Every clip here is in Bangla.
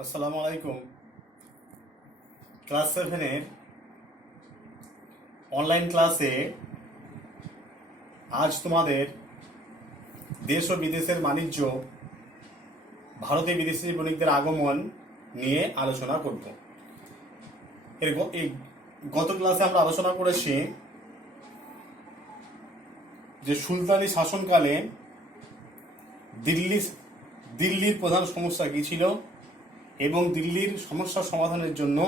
আসসালামু আলাইকুম। ক্লাস 7-এর অনলাইন ক্লাসে আজ তোমাদের দেশ ও বিদেশের বাণিজ্য, ভারতে বিদেশি বণিকদের আগমন নিয়ে আলোচনা করব। এই গত ক্লাসে আমরা আলোচনা করেছি যে সুলতানি শাসনকালে দিল্লির প্রধান সমস্যা কী ছিল এবং দিল্লির সমস্যা সমাধানের জন্য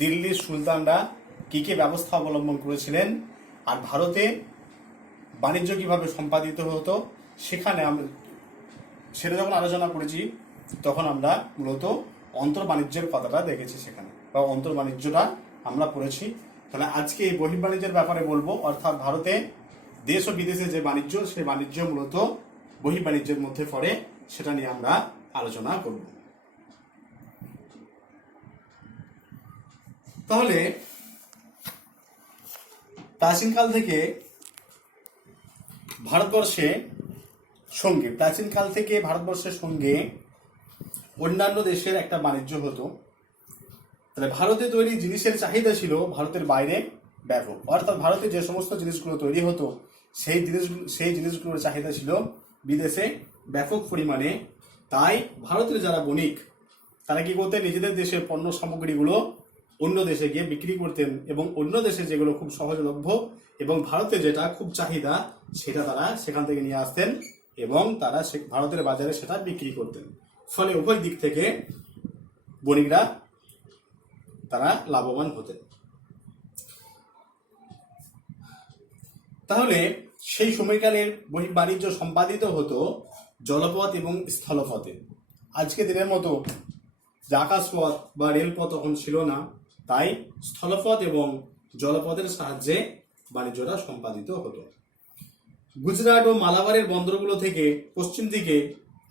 দিল্লির সুলতানরা কী কী ব্যবস্থা অবলম্বন করেছিলেন, আর ভারতে বাণিজ্য কীভাবে সম্পাদিত হতো সেটা যখন আলোচনা করেছি তখন আমরা মূলত অন্তর্বাণিজ্যের কথাটা দেখেছি সেখানে, বা অন্তর্বাণিজ্যটা আমরা পড়েছি। তাহলে আজকে এই বহির্বাণিজ্যের ব্যাপারে বলবো, অর্থাৎ ভারতে দেশ ও বিদেশে যে বাণিজ্য, সেই বাণিজ্য মূলত বহির্বাণিজ্যের মধ্যে পড়ে, সেটা নিয়ে আমরা আলোচনা করব। তাহলে প্রাচীনকাল থেকে ভারতবর্ষের সঙ্গে অন্যান্য দেশের একটা বাণিজ্য হতো। তাহলে ভারতে তৈরি জিনিসের চাহিদা ছিল ভারতের বাইরে ব্যাপক, অর্থাৎ ভারতে যে সমস্ত জিনিসগুলো তৈরি হতো সেই জিনিসগুলোর চাহিদা ছিল বিদেশে ব্যাপক পরিমাণে। তাই ভারতের যারা বণিক তারা কি করতেন, নিজেদের দেশের পণ্য সামগ্রীগুলো অন্য দেশে গিয়ে বিক্রি করতেন, এবং অন্য দেশে যেগুলো খুব সহজলভ্য এবং ভারতে যেটা খুব চাহিদা সেটা তারা সেখান থেকে নিয়ে আসতেন এবং তারা ভারতের বাজারে সেটা বিক্রি করতেন। ফলে উভয় দিক থেকে বণিকরা তারা লাভবান হতেন। তাহলে সেই সময়কালের বাণিজ্য সম্পাদিত হতো জলপথ এবং স্থলপথে। আজকে দিনের মতো যে আকাশপথ বা রেলপথ তখন ছিল না, তাই স্থলপথ এবং জলপথের সাহায্যে বাণিজ্যটা সম্পাদিত হতো। গুজরাট ও মালাবারের বন্দরগুলো থেকে পশ্চিম দিকে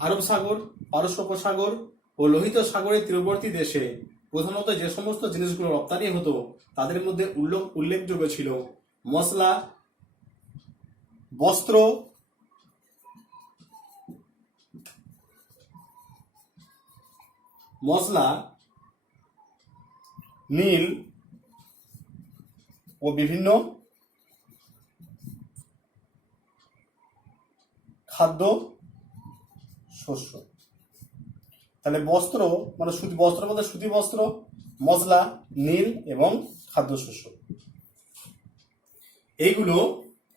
আরব সাগর, পারস্য উপসাগর ও লোহিত সাগরের তীরবর্তী দেশে প্রধানত যে সমস্ত জিনিসগুলো রপ্তানি হতো তাদের মধ্যে উল্লেখযোগ্য ছিল মশলা, বস্ত্র, নীল ও বিভিন্ন খাদ্য শস্য। তাহলে বস্ত্র মানে সুতি বস্ত্র, মশলা, নীল এবং খাদ্যশস্য, এইগুলো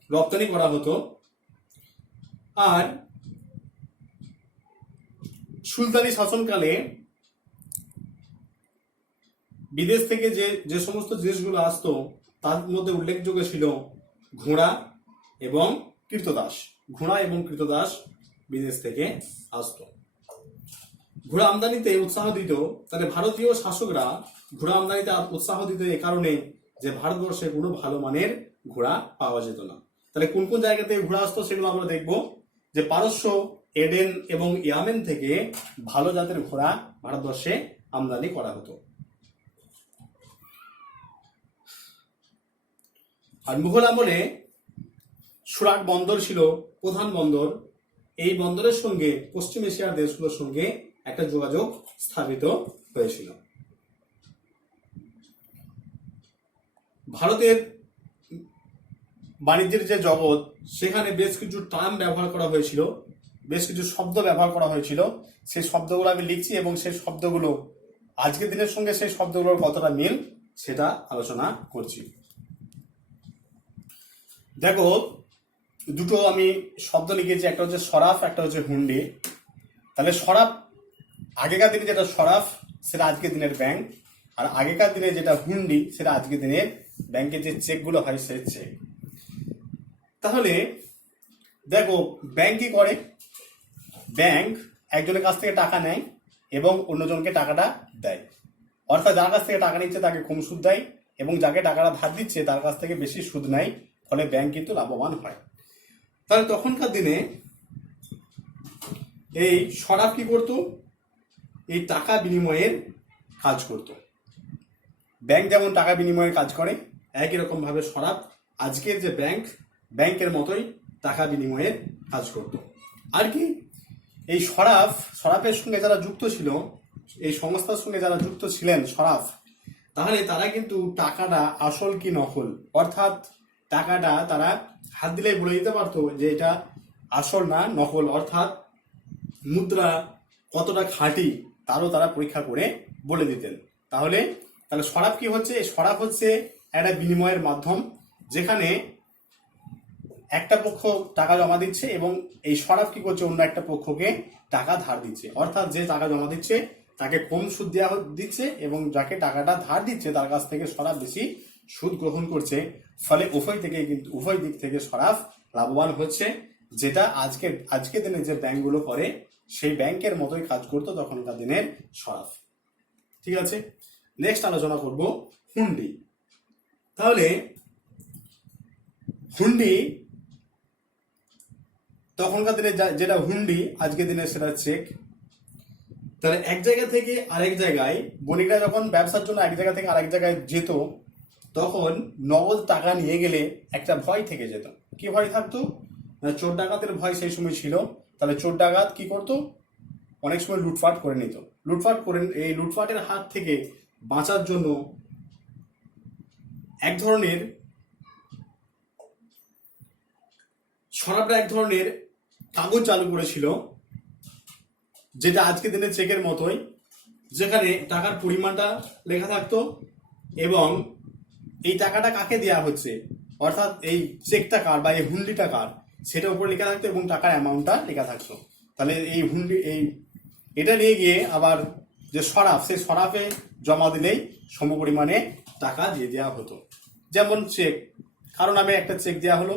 রপ্তানি করা হতো। আর সুলতানি শাসনকালে বিদেশ থেকে যে সমস্ত জিনিসগুলো আসতো তার মধ্যে উল্লেখযোগ্য ছিল ঘোড়া এবং কৃতদাস বিদেশ থেকে আসতো। ঘোড়া আমদানিতে উৎসাহ দিত। তাহলে ভারতীয় শাসকরা ঘোড়া আমদানিতে উৎসাহ দিত এ কারণে যে ভারতবর্ষে কোনো ভালো মানের ঘোড়া পাওয়া যেত না। তাহলে কোন কোন জায়গা থেকে ঘোড়া আসতো সেগুলো আমরা দেখব। যে পারস্য, এডেন এবং ইয়ামেন থেকে ভালো জাতের ঘোড়া ভারতবর্ষে আমদানি করা হতো। আর মুঘল আমলে সুরাট বন্দর ছিল প্রধান বন্দর। এই বন্দরের সঙ্গে পশ্চিম এশিয়ার দেশগুলোর সঙ্গে একটা যোগাযোগ স্থাপিত হয়েছিল। ভারতের বাণিজ্যের যে জগৎ, সেখানে বেশ কিছু টার্ম ব্যবহার করা হয়েছিল, বেশ কিছু শব্দ ব্যবহার করা হয়েছিল। সেই শব্দগুলো আমি লিখছি এবং সেই শব্দগুলো আজকের দিনের সঙ্গে সেই শব্দগুলোর কতটা মিল সেটা আলোচনা করছি। দেখো, দুটো আমি শব্দ লিখেছি, একটা হচ্ছে সরাফ, একটা হচ্ছে হুন্ডি। তাহলে সরাফ, আগেকার দিনে যেটা সরাফ সেটা আজকের দিনের ব্যাংক, আর আগেকার দিনে যেটা হুন্ডি সেটা আজকের দিনের ব্যাংকের যে চেকগুলো হয় সেই চেক। তাহলে দেখো, ব্যাংক কি করে, ব্যাংক একজনের কাছ থেকে টাকা নেয় এবং অন্যজনকে টাকাটা দেয়। অর্থাৎ যার কাছ থেকে টাকা নিচ্ছে তাকে কম সুদ দেয় এবং যাকে টাকাটা ধার দিচ্ছে তার কাছ থেকে বেশি সুদ নেয়, ফলে ব্যাংক কিন্তু লাভবান হয়। তাহলে তখনকার দিনে এই সরাফ কি করতো, এই টাকা বিনিময়ের কাজ করত। ব্যাংক যেমন টাকা বিনিময়ের কাজ করে, একই রকম ভাবে সরাফ আজকের যে ব্যাংকের মতোই টাকা বিনিময়ের কাজ করত। আর কি, এই সরাফের সঙ্গে যারা যুক্ত ছিল এই সংস্থার সঙ্গে যারা যুক্ত ছিলেন সরাফ, তাহলে তারা কিন্তু টাকাটা আসল কি নকল, অর্থাৎ টাকাটা তারা হাত দিলেই বলে দিতে পারতো যে এটা আসল না নকল, অর্থাৎ মুদ্রা কতটা খাঁটি তারও তারা পরীক্ষা করে বলে দিতেন। তাহলে সরাফ কি হচ্ছে? সরাফ হচ্ছে একটা বিনিময়ের মাধ্যম, যেখানে একটা পক্ষ টাকা জমা দিচ্ছে এবং এই সরাফ কি করছে? অন্য একটা পক্ষকে টাকা ধার দিচ্ছে, অর্থাৎ যে টাকা জমা দিচ্ছে তাকে কম সুদ দেওয়া দিচ্ছে এবং যাকে টাকাটা ধার দিচ্ছে তার কাছ থেকে সরাফ বেশি সুদ গ্রহণ করছে। ফলে উভয় দিক থেকে সরাফ লাভবান হচ্ছে, যেটা আজকে দিনে যে ব্যাংকগুলো করে সেই ব্যাংকের মতোই কাজ করতো তখনকার দিনের সরাফ। ঠিক আছে, নেক্সট আলোচনা করব হুন্ডি। তাহলে হুন্ডি তখনকার দিনে যেটা হুন্ডি, আজকের দিনে সেটা চেক। তাহলে এক জায়গা থেকে আরেক জায়গায় বণিকরা যখন ব্যবসার জন্য এক জায়গা থেকে আরেক জায়গায় যেত, তখন নগদ টাকা নিয়ে গেলে একটা ভয় থেকে যেত। কি ভয় থাকতো? চোর ডাকাতের ভয় সেই সময় ছিল। তাহলে চোর ডাকাত কি করতো? অনেক সময় লুটপাট করে নিত। এই লুটপাটের হাত থেকে বাঁচার জন্য সরাফরা এক ধরনের কাগজ চালু করেছিল, যেটা আজকে দিনে চেকের মতোই, যেখানে টাকার পরিমাণটা লেখা থাকতো এবং এই টাকাটা কাকে দেওয়া হচ্ছে, অর্থাৎ এই চেকটা কার বা এই হুন্ডিটা কার সেটার উপর লেখা থাকতো এবং টাকার অ্যামাউন্টটা লেখা থাকতো। তাহলে এটা নিয়ে গিয়ে আবার যে সরাফ, সেই সরাফে জমা দিলেই সমপরিমাণে টাকা দিয়ে দেওয়া হতো। যেমন চেক, কারো নামে একটা চেক দেওয়া হলো,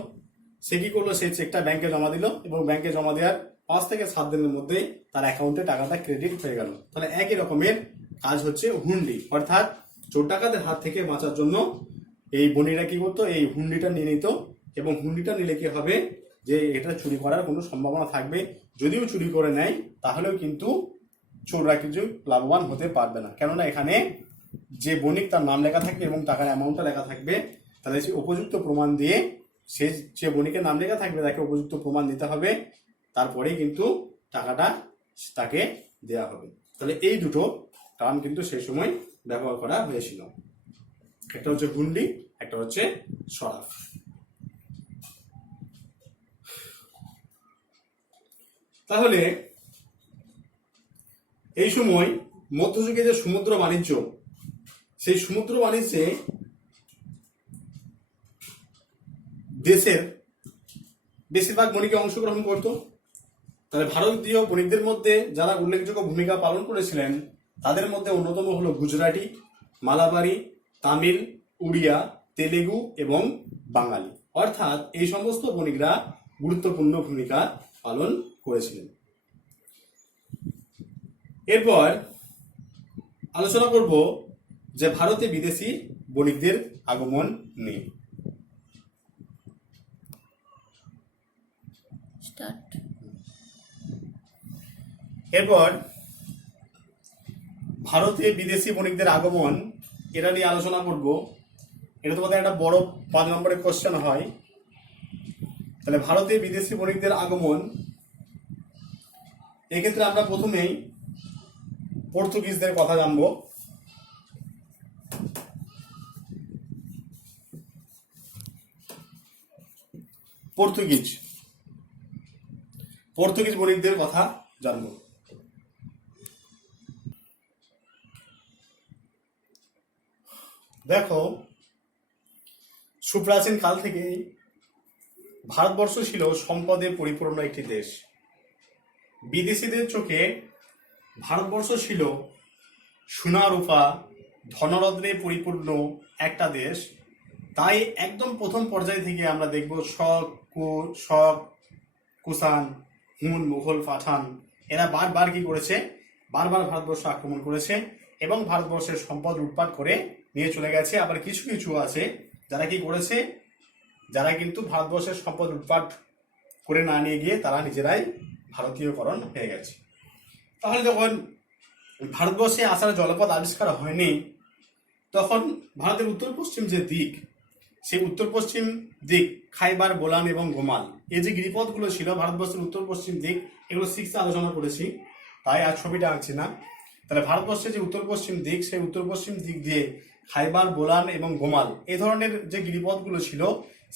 সে কি করলো? সেই চেকটা ব্যাংকে জমা দিল এবং ব্যাংকে জমা দেওয়ার 5 থেকে 7 দিনের মধ্যে তার অ্যাকাউন্টে টাকাটা ক্রেডিট হয়ে গেল। তাহলে একই রকমের কাজ হচ্ছে হুন্ডি, অর্থাৎ চোর ডাকাতের হাত থেকে বাঁচার জন্য এই বণিকরা কি করতো? এই হুন্ডিটা নিয়ে নিত এবং হুন্ডিটা নিলে কি হবে? যে এটা চুরি করার কোনো সম্ভাবনা থাকবে। যদিও চুরি করে নেয় তাহলেও কিন্তু চোররা কিছু লাভবান হতে পারবে না, কেননা এখানে যে বণিক তার নাম লেখা থাকবে এবং টাকার অ্যামাউন্টটা লেখা থাকবে। তাহলে সে উপযুক্ত প্রমাণ দিয়ে যে বণিকের নাম লেখা থাকবে তাকে উপযুক্ত প্রমাণ দিতে হবে, তারপরেই কিন্তু টাকাটা তাকে দেওয়া হবে। তাহলে এই দুটো টার্ম কিন্তু সেই সময় ব্যবহার করা হয়েছিল, একটা হচ্ছে হুন্ডি, একটা হচ্ছে সরাফ। তাহলে এই সময় মধ্যযুগে যে সমুদ্র বাণিজ্য, সেই সমুদ্র বাণিজ্যে দেশের বেশিরভাগ বণিকে অংশগ্রহণ করত। তাহলে ভারতীয় বণিকদের মধ্যে যারা উল্লেখযোগ্য ভূমিকা পালন করেছিলেন তাদের মধ্যে অন্যতম হলো গুজরাটি, মালাবারি, তামিল, উড়িয়া, তেলেগু এবং বাঙালি, অর্থাৎ এই সমস্ত বণিকরা গুরুত্বপূর্ণ ভূমিকা পালন করেছিলেন। এরপর আলোচনা করব যে ভারতে বিদেশি বণিকদের আগমন নিয়ে। এরপর ভারতে বিদেশি বণিকদের আগমন, এটা নিয়ে আলোচনা করব। এটা তোমাদের একটা বড় 5 নম্বরের কোশ্চেন হয়। তাহলে ভারতে বিদেশি বণিকদের আগমন, এক্ষেত্রে আমরা প্রথমেই পর্তুগিজদের কথা জানব। পর্তুগিজ বণিকদের কথা জানব। দেখো, সুপ্রাচীন কাল থেকে ভারতবর্ষ ছিল সম্পদে পরিপূর্ণ একটি দেশ। বিদেশিদের চোখে ভারতবর্ষ ছিল সোনা রূপা ধনরত্নে পরিপূর্ণ একটা দেশ। তাই একদম প্রথম পর্যায় থেকে আমরা দেখব শক, কুষাণ, হুন, মুঘল, পাঠান এরা বারবার কি করেছে? বারবার ভারতবর্ষ আক্রমণ করেছে এবং ভারতবর্ষের সম্পদ লুটপাট করে নিয়ে চলে গেছে। আবার কিছু কিছু আছে যারা কি করেছে, যারা কিন্তু ভারতবর্ষের সম্পদ লুটপাট করে না নিয়ে গিয়ে তারা নিজেরাই ভারতীয়করণ হয়ে গেছে। তাহলে যখন ভারতবর্ষে আসার জলপথ আবিষ্কার হয়নি, তখন ভারতের উত্তর পশ্চিম যে দিক, সেই উত্তর পশ্চিম দিক খাইবার, বোলান এবং গোমাল, এই যে গিরিপথগুলো ছিল ভারতবর্ষের উত্তর পশ্চিম দিক, এগুলো 6 আলোচনা করেছি, তাই আর ছবিটা আঁকছি না। তাহলে ভারতবর্ষের যে উত্তর পশ্চিম দিক, সেই উত্তর পশ্চিম দিক দিয়ে খাইবার, বোলান এবং গোমাল এই ধরনের যে গিরিপথগুলো ছিল,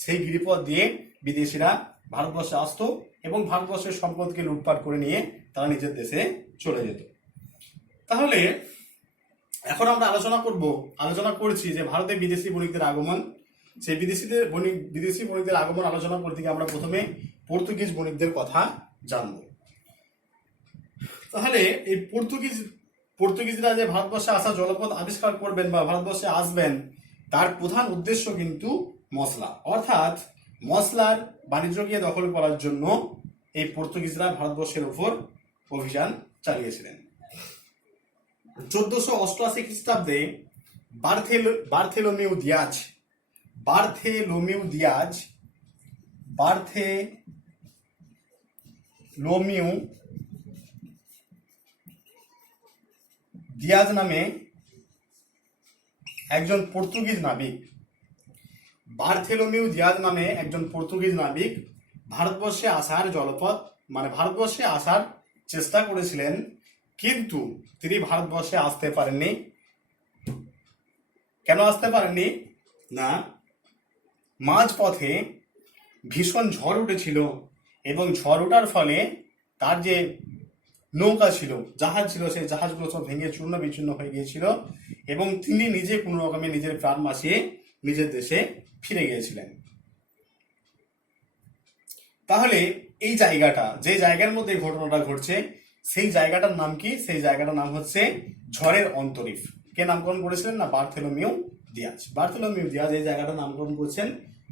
সেই গিরিপথ দিয়ে বিদেশিরা ভারতবর্ষে আসতো এবং ভারতবর্ষের সম্পদকে লুটপাট করে নিয়ে তারা নিজের দেশে চলে যেত। তাহলে এখন আমরা আলোচনা করছি যে ভারতে বিদেশি বণিকদের আগমন। সেই বিদেশি বণিকদের আগমন আলোচনা করতে গিয়ে আমরা প্রথমে পর্তুগিজ বণিকদের কথা জানব। তাহলে এই পর্তুগিজরা যে ভারতবর্ষে আসা জলপথ আবিষ্কার করবেন বা ভারতবর্ষে আসবেন, তার প্রধান উদ্দেশ্য কিন্তু মশলা, অর্থাৎ মশলার বাণিজ্যকে দখল করার জন্য এই পর্তুগিজরা ভারতবর্ষের উপর অভিযান চালিয়েছিলেন। 1488 খ্রিস্টাব্দে বার্থেলোমিউ দিয়াজ নামে একজন পর্তুগিজ নাবিক ভারতবর্ষে আসার জলপথ ভারতবর্ষে আসার চেষ্টা করেছিলেন, কিন্তু তিনি ভারতবর্ষে আসতে পারেননি। কেন আসতে পারেননি? না, মাঝপথে ভীষণ ঝড় উঠেছিল এবং ঝড় ওঠার ফলে তার যে নৌকা ছিল, জাহাজ ছিল, সেই জাহাজগুলো সব ভেঙে চূর্ণ বিচূর্ণ হয়ে গিয়েছিল এবং তিনি নিজে কোনো রকমে নিজের প্রাণ বাঁচিয়ে নিজের দেশে ফিরে গিয়েছিলেন। তাহলে এই জায়গাটা, যে জায়গার মধ্যে ঘটনাটা ঘটছে, সেই জায়গাটার নাম কি? সেই জায়গাটার নাম হচ্ছে ঝড়ের অন্তরীপ। কে নামকরণ করেছিলেন? না, বার্থেলোমিউ দিয়াজ এই জায়গাটার নামকরণ করেছেন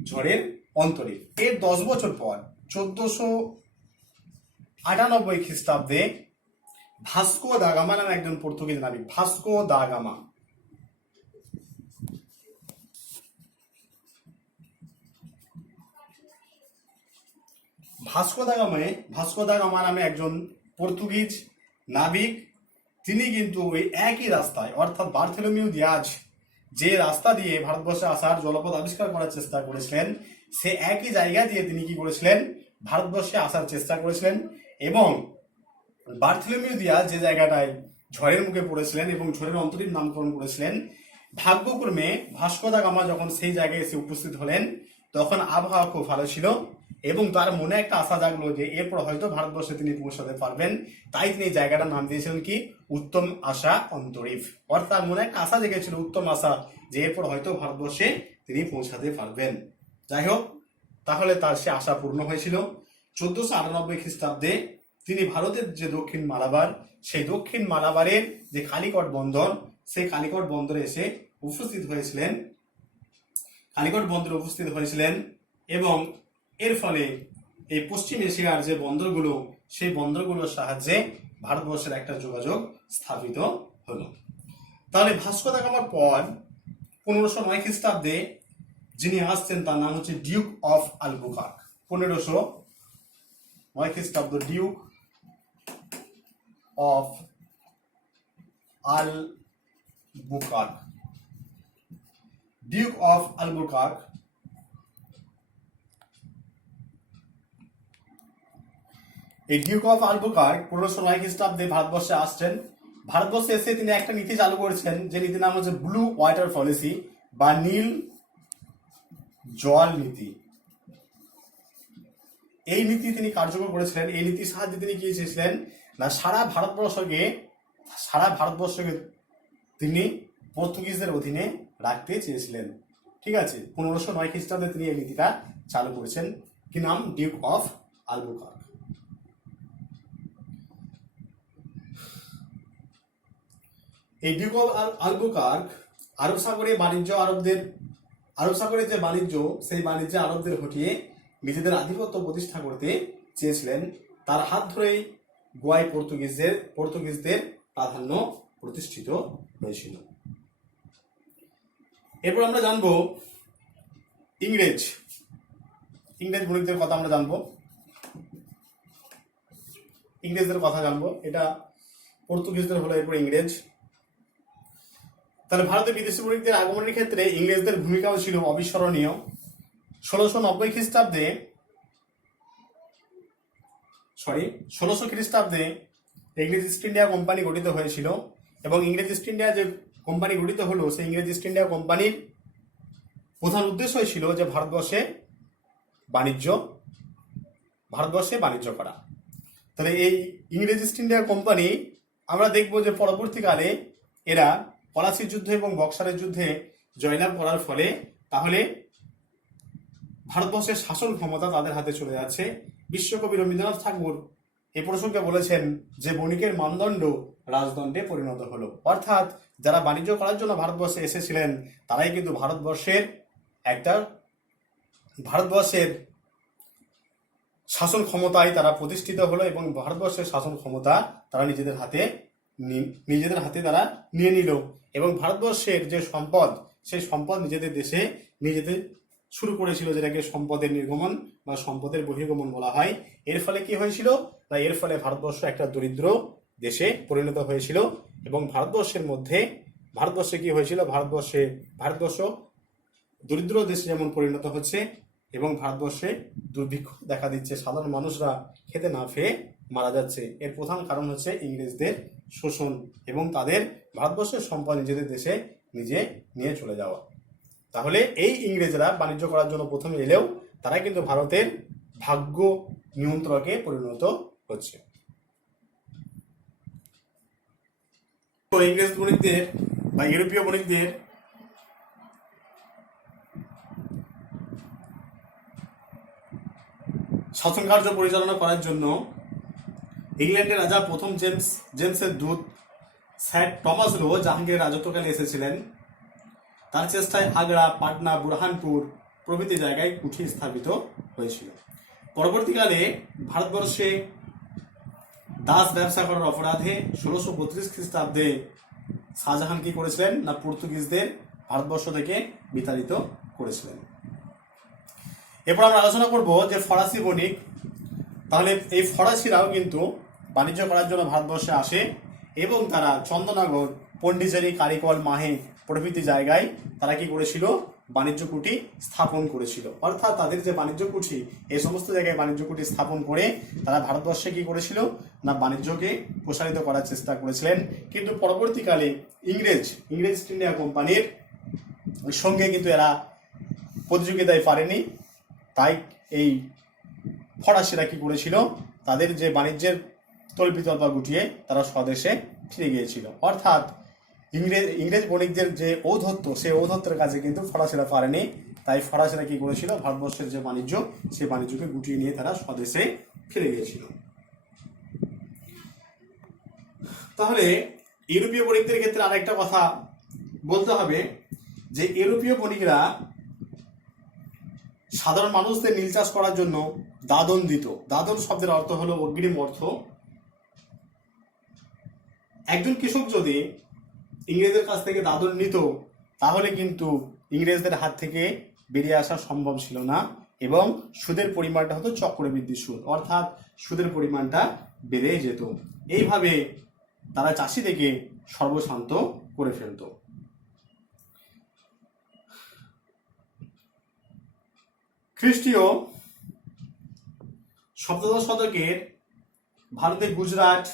ঝড়ের অন্তরীপ। এর 10 বছর পর 1498 খ্রিস্টাব্দে ভাস্কো দা গামা নামে একজন পর্তুগিজ নাবিক, ভাস্কো দা গামা নামে একজন পর্তুগিজ নাবিক, তিনি কিন্তু ওই একই রাস্তায়, অর্থাৎ বার্থেলোমিউ দিয়াজ যে রাস্তা দিয়ে ভারতবর্ষে আসার জলপথ আবিষ্কার করার চেষ্টা করেছিলেন, সে একই জায়গা দিয়ে তিনি কি করেছিলেন? ভারতবর্ষে আসার চেষ্টা করেছিলেন। এবং বার্থেলোমিউ দিয়াজ যে জায়গাটায় ঝড়ের মুখে পড়েছিলেন এবং ঝড়ের অন্তরীপ নামকরণ করেছিলেন, ভাগ্যক্রমে ভাস্কো দা গামা যখন সেই জায়গায় এসে উপস্থিত হলেন, তখন আবহাওয়া খুব ভালো ছিল এবং তার মনে একটা আশা জাগলো যে এরপর হয়তো ভারতবর্ষে তিনি পৌঁছাতে পারবেন। তাই তিনি এই জায়গাটার নাম দিয়েছিলেন কি? উত্তম আশা অন্তরীপ। অর্থাৎ তার মনে একটা আশা জেগেছিল, উত্তম আশা, যে এরপর হয়তো ভারতবর্ষে তিনি পৌঁছাতে পারবেন। যাই হোক, তাহলে তার সে আশা পূর্ণ হয়েছিল। 1498 খ্রিস্টাব্দে তিনি ভারতের যে দক্ষিণ মালাবার, সেই দক্ষিণ মালাবারের যে কালিকট বন্দর, সেই কালিকট বন্দরে এসে উপস্থিত হয়েছিলেন এবং এর ফলে এই পশ্চিম এশিয়ার যে বন্দরগুলো, সেই বন্দরগুলোর সাহায্যে ভারতবর্ষের একটা যোগাযোগ স্থাপিত হলো। তাহলে ভাস্কো দা গামার পর 1509 খ্রিস্টাব্দে যিনি আসছেন, তার নাম হচ্ছে ডিউক অফ আলবুকার্ক। 1509 খ্রিস্টাব্দ, ডিউক অফ আলবুকার্ক। এই ডিউক অফ আলবুকার্ক 1509 খ্রিস্টাব্দে ভারতবর্ষে আসছেন। ভারতবর্ষে এসে তিনি একটা নীতি চালু করেছেন, যে নীতির নাম হচ্ছে ব্লু ওয়াটার পলিসি বা নীল জল নীতি। এই নীতি তিনি কার্যকর করেছিলেন। এই নীতির সাহায্যে তিনি কি চেয়েছিলেন? না, সারা ভারতবর্ষকে তিনি পর্তুগিজদের অধীনে রাখতে চেয়েছিলেন। ঠিক আছে, 1509 খ্রিস্টাব্দে তিনি এই নীতিটা চালু করেছেন। কি নাম? Duke of Albuquerque. এই ডিউক অফ আলবুকার্ক আরব সাগরের যে বাণিজ্য, সেই বাণিজ্যে আরবদের হটিয়ে নিজেদের আধিপত্য প্রতিষ্ঠা করতে চেয়েছিলেন। তার হাত ধরেই গোয়ায় পর্তুগিজদের প্রাধান্য প্রতিষ্ঠিত হয়েছিল। এরপর আমরা জানবো ইংরেজ বণিকদের কথা আমরা জানবো। ইংরেজদের কথা জানবো। এটা পর্তুগিজদের হলো, এরপর ইংরেজ। তাহলে ভারতে বিদেশি বণিকদের আগমনের ক্ষেত্রে ইংরেজদের ভূমিকাও ছিল অবিস্মরণীয়। 1690 খ্রিস্টাব্দে 1600 খ্রিস্টাব্দে ইংরেজ ইস্ট ইন্ডিয়া কোম্পানি গঠিত হয়েছিল এবং ইংরেজ ইস্ট ইন্ডিয়া যে কোম্পানি গঠিত হলো, সেই ইংরেজ ইস্ট ইন্ডিয়া কোম্পানির প্রধান উদ্দেশ্যই ছিল যে ভারতবর্ষে বাণিজ্য করা। তাহলে এই ইংরেজ ইস্ট ইন্ডিয়া কোম্পানি আমরা দেখব যে পরবর্তীকালে এরা পলাশির যুদ্ধ এবং বক্সারের যুদ্ধে জয়লাভ করার ফলে তাহলে ভারতবর্ষের শাসন ক্ষমতা তাদের হাতে চলে যাচ্ছে। বিশ্বকবি রবীন্দ্রনাথ ঠাকুর এই প্রসঙ্গে বলেছেন যে বণিকের মানদণ্ড রাজদণ্ডে পরিণত হলো। অর্থাৎ যারা বাণিজ্য করার জন্য ভারতবর্ষে এসেছিলেন তারাই কিন্তু ভারতবর্ষের শাসন ক্ষমতায় তারা প্রতিষ্ঠিত হলো এবং ভারতবর্ষের শাসন ক্ষমতা তারা নিজেদের হাতে তারা নিয়ে নিল এবং ভারতবর্ষের যে সম্পদ, সেই সম্পদ নিজেদের দেশে নিজেদের শুরু করেছিল, যেটাকে সম্পদের নির্গমন বা সম্পদের বহির্গমন বলা হয়। এর ফলে কি হয়েছিল না, এর ফলে ভারতবর্ষ একটা দরিদ্র দেশে পরিণত হয়েছিল এবং ভারতবর্ষে কি হয়েছিল, ভারতবর্ষ দরিদ্র দেশে যেমন পরিণত হচ্ছে এবং ভারতবর্ষে দুর্ভিক্ষ দেখা দিচ্ছে, সাধারণ মানুষরা খেতে না পেয়ে মারা যাচ্ছে। এর প্রধান কারণ হচ্ছে ইংরেজদের শোষণ এবং তাদের ভারতবর্ষের সম্পদ নিজেদের দেশে নিয়ে চলে যাওয়া। তাহলে এই ইংরেজরা বাণিজ্য করার জন্য প্রথমে এলেও তারা কিন্তু ভারতের ভাগ্য নিয়ন্ত্রকে পরিণত হচ্ছে। ইংরেজ বণিকদের বা ইউরোপীয় বণিকদের শাসন কার্য পরিচালনা করার জন্য ইংল্যান্ডের রাজা প্রথম জেমসের দূত স্যার টমাস লো জাহাঙ্গীরের রাজত্বকালে এসেছিলেন। তার চেষ্টায় আগ্রা, পাটনা, বুরহানপুর প্রভৃতি জায়গায় কুঠি স্থাপিত হয়েছিল। পরবর্তীকালে ভারতবর্ষে দাস ব্যবসা করার অপরাধে 1632 খ্রিস্টাব্দে শাহজাহান কি করেছিলেন না, পর্তুগিজদের ভারতবর্ষ থেকে বিতাড়িত করেছিলেন। এরপর আমরা আলোচনা করব যে ফরাসি বণিক। তাহলে এই ফরাসিরাও কিন্তু বাণিজ্য করার জন্য ভারতবর্ষে আসে এবং তারা চন্দননগর, পন্ডিচেরি, কারিকল, মাহে প্রভৃতি জায়গায় তারা কি করেছিল, বাণিজ্য কুঠি স্থাপন করেছিল। অর্থাৎ তাদের যে বাণিজ্য কুঠি, এই সমস্ত জায়গায় বাণিজ্য কুঠি স্থাপন করে তারা ভারতবর্ষে কি করেছিল না, বাণিজ্যকে প্রসারিত করার চেষ্টা করেছিলেন। কিন্তু পরবর্তীকালে ইংরেজ ইস্ট ইন্ডিয়া কোম্পানির সঙ্গে কিন্তু এরা প্রতিযোগিতায় পারেনি। তাই এই ফরাসিরা কি করেছিল, তাদের যে বাণিজ্যের তল্পিতল্পা গুটিয়ে তারা স্বদেশে ফিরে গিয়েছিল। অর্থাৎ ইংরেজ বণিকদের যে ঔদ্ধত্য, সেই ঔদ্ধত্যের কাছে কিন্তু ফরাসিরা পারেনি। তাই ফরাসিরা কি করেছিল, ভারতবর্ষের যে বাণিজ্য, সেই বাণিজ্যকে গুটিয়ে নিয়ে তারা স্বদেশে ফিরে গিয়েছিল। তাহলে ইউরোপীয় বণিকদের ক্ষেত্রে আরেকটা কথা বলতে হবে যে ইউরোপীয় বণিকরা সাধারণ মানুষদের নীল চাষ করার জন্য দাদন দিত। দাদন শব্দের অর্থ হলো অগ্রিম অর্থ। একজন কৃষক যদি ইংরেজদের কাছ থেকে দাদন নিত তাহলে কিন্তু ইংরেজদের হাত থেকে বেরিয়ে আসা সম্ভব ছিল না এবং সুদের পরিমাণটা হতো চক্রবৃদ্ধি সুদ, অর্থাৎ সুদের পরিমাণটা বেড়ে যেত। এইভাবে তারা চাষিদেরকে সর্বশান্ত করে ফেলত। খ্রিস্টীয় সপ্তদশ শতকের ভারতের গুজরাট,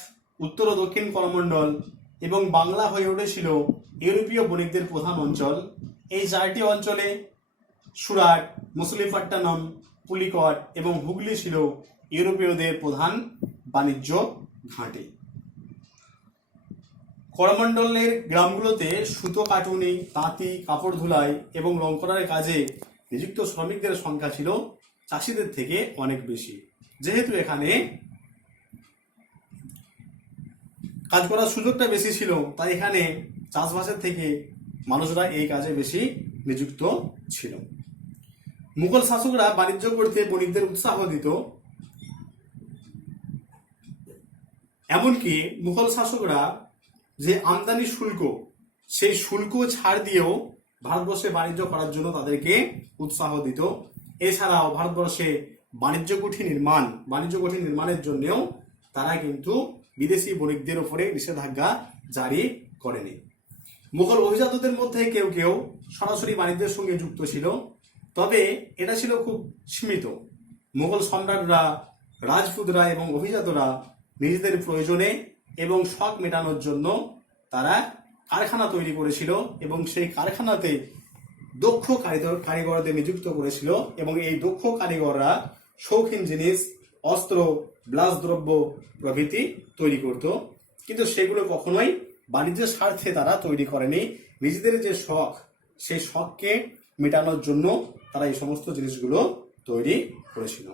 উত্তর ও দক্ষিণ করমণ্ডল এবং বাংলা হয়ে উঠেছিল ইউরোপীয় বণিকদের প্রধান অঞ্চল। এই 4টি অঞ্চলে সুরাট, মছলিপট্টনম, পুলিকট এবং হুগলি ছিল ইউরোপীয়দের প্রধান বাণিজ্য ঘাঁটি। করমণ্ডলের গ্রামগুলোতে সুতো কাটুনি, তাঁতি, কাপড় ধুলাই এবং রং করার কাজে নিযুক্ত শ্রমিকদের সংখ্যা ছিল চাষিদের থেকে অনেক বেশি। যেহেতু এখানে কাজ করার সুযোগটা বেশি ছিল, তাই এখানে চাষবাসের থেকে মানুষরা এই কাজে বেশি নিযুক্ত ছিল। মুঘল শাসকরা বাণিজ্য করতে বণিকদের উৎসাহ দিত। এমনকি মুঘল শাসকরা যে আমদানি শুল্ক, সেই শুল্ক ছাড় দিয়েও ভারতবর্ষে বাণিজ্য করার জন্য তাদেরকে উৎসাহ দিত। এছাড়াও ভারতবর্ষে বাণিজ্য কুঠি নির্মাণের জন্যও তারা কিন্তু বিদেশি বণিকদের উপরে নিষেধাজ্ঞা জারি করেনি। মুঘল অভিজাতদের মধ্যে কেউ কেউ সরাসরি বাণিজ্যের সঙ্গে যুক্ত ছিল, তবে এটা ছিল খুব সীমিত। মুঘল সম্রাটরা, রাজপুতরা এবং অভিজাতরা নিজেদের প্রয়োজনে এবং শখ মেটানোর জন্য তারা কারখানা তৈরি করেছিল এবং সেই কারখানাতে দক্ষ কারিগরদের নিযুক্ত করেছিল এবং এই দক্ষ কারিগররা শৌখিন জিনিস, অস্ত্র, ব্লাসদ্রব্য প্রভৃতি তৈরি করত, কিন্তু সেগুলো কখনোই বাণিজ্যের স্বার্থে তারা তৈরি করেনি। নিজেদের যে শখ, সেই শখকে মেটানোর জন্য তারা এই সমস্ত জিনিসগুলো তৈরি করেছিল।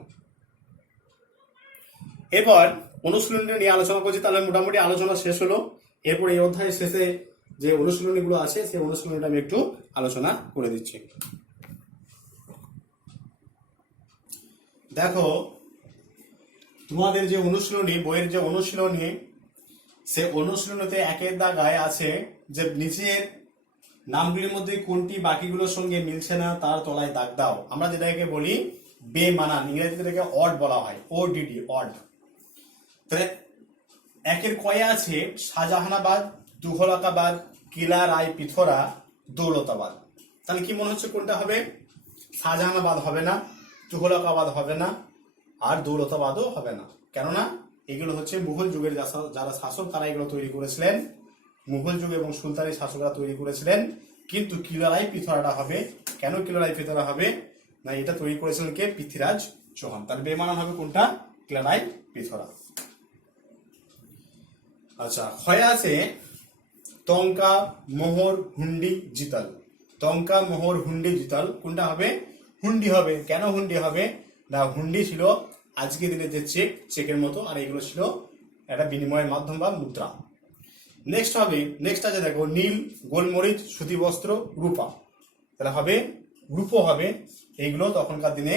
এরপর অনুশীলনী নিয়ে আলোচনা করছি, তাহলে মোটামুটি আলোচনা শেষ হলো। এরপর এই অধ্যায়ের শেষে যে অনুশীলনীগুলো আছে সেই অনুশীলনীটা আমি একটু আলোচনা করে দিচ্ছি। দেখো, তোমাদের যে অনুশীলনী, বইয়ের যে অনুশীলনী, সে অনুশীলনীতে একের দাগায় আছে যে নিচের নামগুলির মধ্যে কোনটি বাকিগুলোর সঙ্গে মিলছে না তার তলায় দাগ দাও। আমরা যেটাকে বলি বেমানান, ইংরেজিতে এটাকে অড বলা হয়, ওডিডি, অড। তাহলে একের কয়ে আছে শাহজাহানাবাদ, তুঘলকাবাদ, কিলা রায় পিথোরা, দৌলতাবাদ। তাহলে কি মনে হচ্ছে কোনটা হবে? শাহজাহানাবাদ হবে না, তুঘলকাবাদ হবে না, আর দৌলতাবাদও হবে না। কেননা এগুলো হচ্ছে মুঘল যুগের যারা শাসক তারা এগুলো তৈরি করেছিলেন, মুঘল যুগ এবং সুলতানি শাসকরা তৈরি করেছিলেন। কিন্তু কিলারাই পিথোরাটা হবে। কেন কিলারাই পিথোরা হবে? না, এটা তৈরি করেছিলেন কে? পৃথ্বীরাজ চৌহান। তার বেমানান হবে কোনটা? কিলারাই পিথোরা। আচ্ছা, ক্ষয় আছে টঙ্কা, মোহর, হুন্ডি, জিতাল। টঙ্কা, মোহর, হুন্ডি, জিতাল কোনটা হবে? হুন্ডি হবে। কেন হুন্ডি হবে? না, হুন্ডি ছিল আজকের দিনে যে চেকের মতো, আর এগুলো ছিল একটা বিনিময়ের মাধ্যম বা মুদ্রা। নেক্সট আছে দেখো নীল, গোলমরিচ, সুতি বস্ত্র, রূপা। তাহলে হবে রূপো হবে। এইগুলো তখনকার দিনে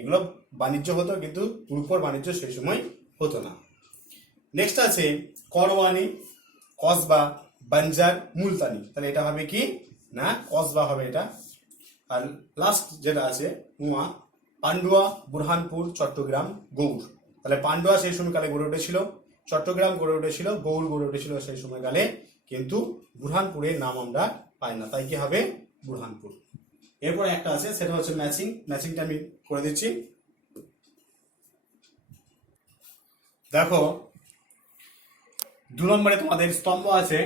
এগুলো বাণিজ্য হতো, কিন্তু রূপোর বাণিজ্য সেই সময় হতো না। নেক্সট আছে করওয়ানি, কসবা, বাঞ্জার, মুলতানি। তাহলে এটা হবে কি? না, কসবা হবে এটা। আর লাস্ট যেটা আছে উমা, পান্ডুয়া, বুরহানপুর, চট্টগ্রাম, গৌড়। তাহলে পান্ডুয়া সেই সময়কালে গড়ে উঠেছিল, চট্টগ্রাম গড়ে উঠেছিল, গৌড় গড়ে উঠেছিল সেই সময়কালে, কিন্তু বুরহানপুরের নাম আমরা পাই না, তাই কি হবে? বুরহানপুর। এরপর একটা আছে, সেটা হচ্ছে ম্যাচিং। ম্যাচিংটা আমি করে দিচ্ছি। দেখো, 2 নম্বরে তোমাদের স্তম্ভ আছে,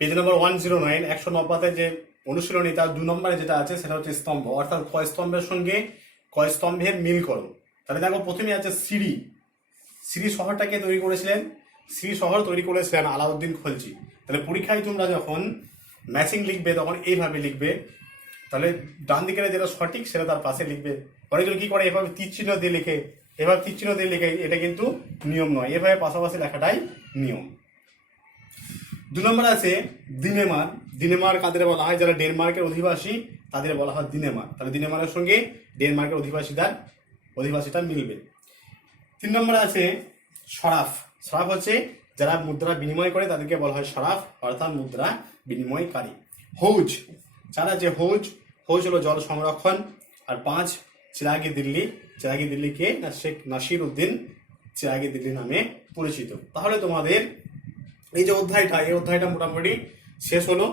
পেজ নম্বর 109, 190 যে অনুশীলনী, তার 2 নম্বরে যেটা আছে সেটা হচ্ছে স্তম্ভ, অর্থাৎ কয় স্তম্ভের সঙ্গে কয় স্তম্ভের মিল করো। তাহলে দেখো, প্রথমে আছে সিঁড়ি। সিঁড়ি শহরটাকে তৈরি করেছিলেন? সিঁড়ি শহর তৈরি করেছিলেন আলাউদ্দিন খলজি। তাহলে পরীক্ষায় তোমরা যখন ম্যাচিং লিখবে তখন এইভাবে লিখবে। তাহলে ডান দিকের যেটা সঠিক সেটা তার পাশে লিখবে। অনেকগুলো কি করে এভাবে তীর চিহ্ন দিয়ে লিখে, এভাবে তীর চিহ্ন দিয়ে লিখে, এটা কিন্তু নিয়ম নয়, এভাবে পাশাপাশি লেখাটাই নিয়ম। 2 নম্বর আছে দিনেমার। দিনেমার কাদের বলা হয়? যারা ডেনমার্কের অধিবাসী তাদের বলা হয় দিনেমার। তাহলে দিনেমারের সঙ্গে ডেনমার্কের অধিবাসীটা মিলবে। 3 নম্বরে আছে সরাফ। সরাফ হচ্ছে যারা মুদ্রা বিনিময় করে তাদেরকে বলা হয় সরাফ, অর্থাৎ মুদ্রা বিনিময়কারী। হৌজ, যারা যে হৌজ হলো জল সংরক্ষণ। আর 5 চিরাগি দিল্লি। চিরাগি দিল্লিকে শেখ নাসির উদ্দিন চিরাগি দিল্লি নামে পরিচিত। তাহলে তোমাদের এই যে অধ্যায়টা মোটামুটি শেষ হলো।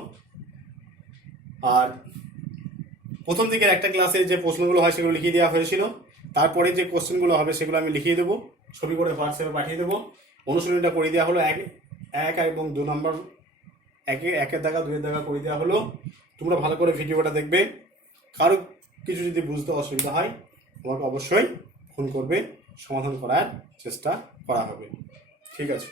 আর প্রথম দিকের একটা ক্লাসে যে প্রশ্নগুলো হয় সেগুলো লিখিয়ে দেওয়া হয়েছিল। তারপরে যে কোশ্চেনগুলো হবে সেগুলো আমি লিখিয়ে দেবো, ছবি করে হোয়াটসঅ্যাপে পাঠিয়ে দেবো। অনুশীলনটা করে দেওয়া হলো 1 এবং 2 নম্বর, 1-এর দাগা 2-এর দাগা করে দেওয়া হলো। তোমরা ভালো করে ভিডিওটা দেখবে। কারো কিছু যদি বুঝতে অসুবিধা হয় তোমাকে অবশ্যই ফোন করবে, সমাধান করার চেষ্টা করা হবে। ঠিক আছে।